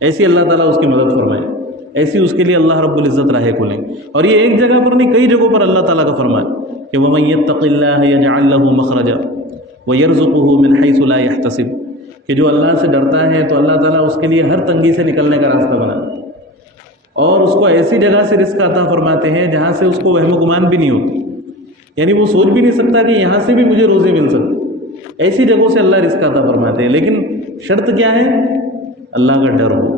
ایسی اللہ تعالیٰ اس کی مدد فرمائے، ایسی اس کے لیے اللہ رب العزت راہیں کھولیں۔ اور یہ ایک جگہ پر نہیں، کئی جگہوں پر اللہ تعالیٰ کا فرمان کہ وَمَن يَتَّقِ اللَّهَ يَجْعَل لَّهُ مَخْرَجًا وَيَرْزُقْهُ مِنْ حَيْثُ لَا يَحْتَسِبُ، کہ جو اللہ سے ڈرتا ہے تو اللہ تعالیٰ اس کے لیے ہر تنگی سے نکلنے کا راستہ بناتا ہے، اور اس کو ایسی جگہ سے رزق عطا فرماتے ہیں جہاں سے اس کو وہم و گمان بھی نہیں ہوتی، یعنی وہ سوچ بھی نہیں سکتا کہ یہاں سے بھی مجھے روزی مل سکتی، ایسی جگہوں سے اللہ رزق عطا فرماتے ہیں۔ لیکن شرط کیا ہے؟ اللہ کا ڈر ہو۔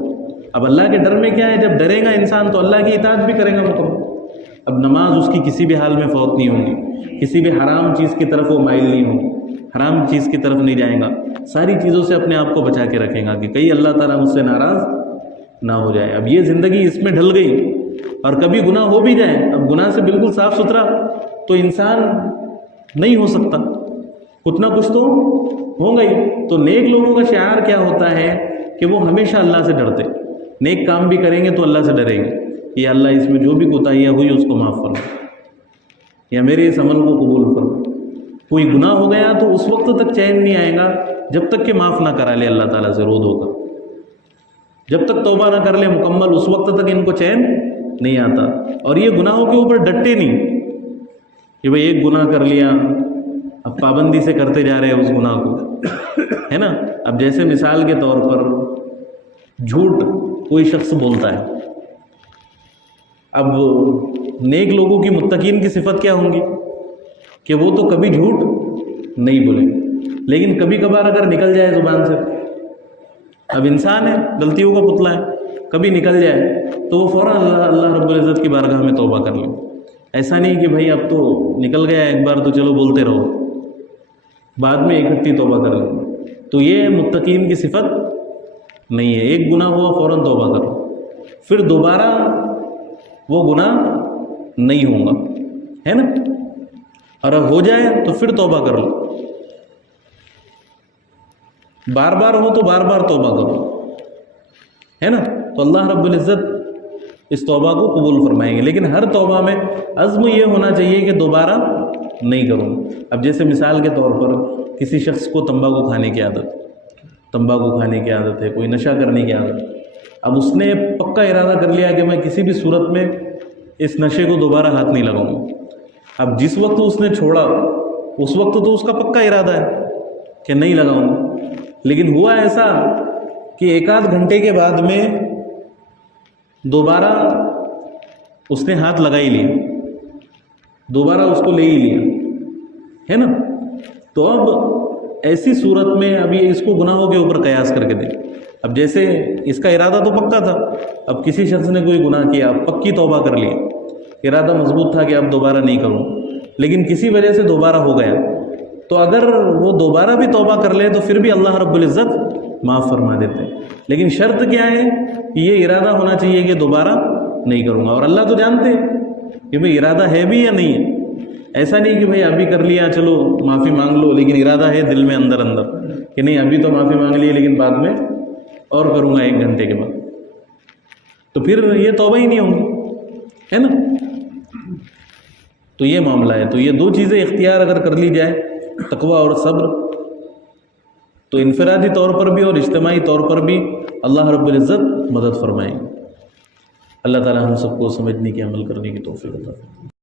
اب اللہ کے ڈر میں کیا ہے؟ جب ڈرے گا انسان تو اللہ کی اطاعت بھی کرے گا مکمل۔ اب نماز اس کی کسی بھی حال میں فوت نہیں ہوگی، کسی بھی حرام چیز کی طرف وہ مائل نہیں ہوگی، حرام چیز کی طرف نہیں جائے گا، ساری چیزوں سے اپنے آپ کو بچا کے رکھے گا کہ کہیں اللہ تعالیٰ مجھ سے ناراض نہ ہو جائے۔ اب یہ زندگی اس میں ڈھل گئی اور کبھی گناہ ہو بھی جائے، اب گناہ سے بالکل صاف ستھرا تو انسان نہیں ہو سکتا، کچھ نہ کچھ تو ہوگا ہی۔ تو نیک لوگوں کا شعار کیا ہوتا ہے کہ وہ ہمیشہ اللہ سے ڈرتے، نیک کام بھی کریں گے تو اللہ سے ڈریں گے کہ اللہ اس میں جو بھی کوتاہیاں ہوئی اس کو معاف فرما، یا میرے اس عمل کو قبول فرما۔ کوئی گناہ ہو گیا تو اس وقت تک چین نہیں آئے گا جب تک کہ معاف نہ کرا لے اللہ تعالیٰ سے، رو دھو کر، جب تک توبہ نہ کر لے مکمل اس وقت تک ان کو چین نہیں آتا۔ اور یہ گناہوں کے اوپر ڈٹتے نہیں کہ بھئی ایک گناہ کر لیا اب پابندی سے کرتے جا رہے ہیں اس گناہ کو، ہے نا۔ اب جیسے مثال کے طور پر جھوٹ کوئی شخص بولتا ہے، اب نیک لوگوں کی متقین کی صفت کیا ہوں گی کہ وہ تو کبھی جھوٹ نہیں بولیں، لیکن کبھی کبھار اگر نکل جائے زبان سے، اب انسان ہے، غلطیوں کا پتلا ہے، کبھی نکل جائے تو وہ فوراً اللہ رب العزت کی بارگاہ میں توبہ کر لیں۔ ایسا نہیں کہ بھائی اب تو نکل گیا ایک بار تو چلو بولتے رہو، بعد میں اکٹھی توبہ کر لیں، تو یہ متقین کی صفت نہیں ہے۔ ایک گناہ ہوا فوراً توبہ کرو، پھر دوبارہ وہ گناہ نہیں ہوگا، ہے نا۔ اور اب ہو جائے تو پھر توبہ کر لو، بار بار ہو تو بار بار توبہ کرو، ہے نا۔ تو اللہ رب العزت اس توبہ کو قبول فرمائیں گے، لیکن ہر توبہ میں عزم یہ ہونا چاہیے کہ دوبارہ نہیں کروں۔ اب جیسے مثال کے طور پر کسی شخص کو تمباکو کھانے کی عادت ہے، کوئی نشہ کرنے کی عادت، اب اس نے پکا ارادہ کر لیا کہ میں کسی بھی صورت میں اس نشے کو دوبارہ ہاتھ نہیں لگاؤں گا۔ اب جس وقت اس نے چھوڑا اس وقت تو اس کا پکا ارادہ ہے کہ نہیں لگاؤں گا، لیکن ہوا ایسا کہ ایک آدھ گھنٹے کے بعد میں دوبارہ اس نے ہاتھ لگا ہی لیا، دوبارہ اس کو لے ہی لیا، ہے نا۔ تو اب ایسی صورت میں ابھی اس کو گناہوں کے اوپر قیاس کر کے دیں۔ اب جیسے اس کا ارادہ تو پکا تھا، اب کسی شخص نے کوئی گناہ کیا، پکی توبہ کر لی، ارادہ مضبوط تھا کہ اب دوبارہ نہیں کروں، لیکن کسی وجہ سے دوبارہ ہو گیا، تو اگر وہ دوبارہ بھی توبہ کر لے تو پھر بھی اللہ رب العزت معاف فرما دیتے ہیں۔ لیکن شرط کیا ہے کہ یہ ارادہ ہونا چاہیے کہ دوبارہ نہیں کروں گا، اور اللہ تو جانتے ہیں کہ بھئی ارادہ ہے بھی یا نہیں ہے۔ ایسا نہیں کہ بھئی ابھی کر لیا چلو معافی مانگ لو، لیکن ارادہ ہے دل میں اندر کہ نہیں ابھی تو معافی مانگ لی لیکن بعد میں اور کروں گا ایک گھنٹے کے بعد، تو پھر یہ توبہ ہی نہیں ہوگی، ہے نا۔ تو یہ معاملہ ہے۔ تو یہ دو چیزیں اختیار اگر کر لی جائے، تقوی اور صبر، تو انفرادی طور پر بھی اور اجتماعی طور پر بھی اللہ رب العزت مدد فرمائیں گے۔ اللہ تعالی ہم سب کو سمجھنے کی، عمل کرنے کی توفیق عطا فرمائے۔